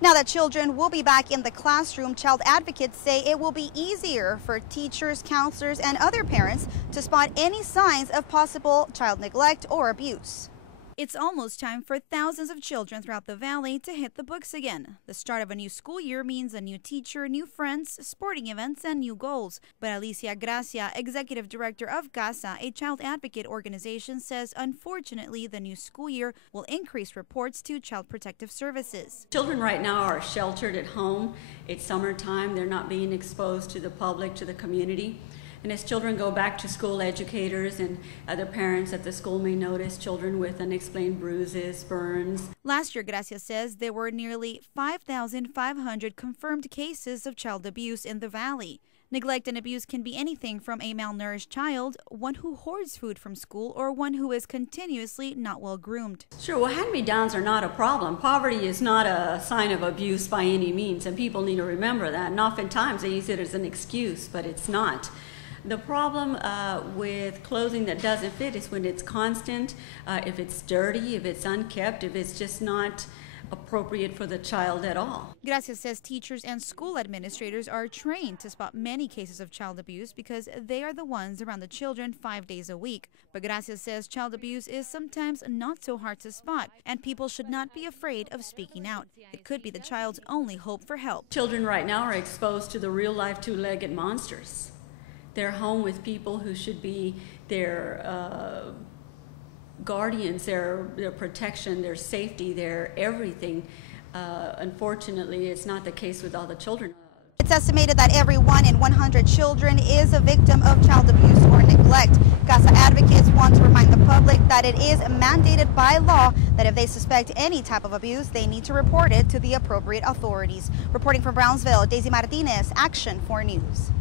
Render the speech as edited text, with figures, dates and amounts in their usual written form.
Now that children will be back in the classroom, child advocates say it will be easier for teachers, counselors, and other parents to spot any signs of possible child neglect or abuse. It's almost time for thousands of children throughout the valley to hit the books again. The start of a new school year means a new teacher, new friends, sporting events, and new goals. But Alicia Gracia, executive director of CASA, a child advocate organization, says unfortunately the new school year will increase reports to Child Protective Services. Children right now are sheltered at home. It's summertime. They're not being exposed to the public, to the community. And as children go back to school, educators and other parents at the school may notice children with unexplained bruises, burns. Last year, Gracia says there were nearly 5,500 confirmed cases of child abuse in the valley. Neglect and abuse can be anything from a malnourished child, one who hoards food from school, or one who is continuously not well groomed. Sure, well, hand-me-downs are not a problem. Poverty is not a sign of abuse by any means, and people need to remember that. And oftentimes they use it as an excuse, but it's not. The problem with clothing that doesn't fit is when it's constant, if it's dirty, if it's unkept, if it's just not appropriate for the child at all. Gracia says teachers and school administrators are trained to spot many cases of child abuse because they are the ones around the children 5 days a week. But Gracia says child abuse is sometimes not so hard to spot, and people should not be afraid of speaking out. It could be the child's only hope for help. Children right now are exposed to the real-life two-legged monsters. They're home with people who should be their guardians, their protection, their safety, their everything. Unfortunately, it's not the case with all the children. It's estimated that every 1 in 100 children is a victim of child abuse or neglect. CASA advocates want to remind the public that it is mandated by law that if they suspect any type of abuse, they need to report it to the appropriate authorities. Reporting from Brownsville, Daisy Martinez, Action 4 News.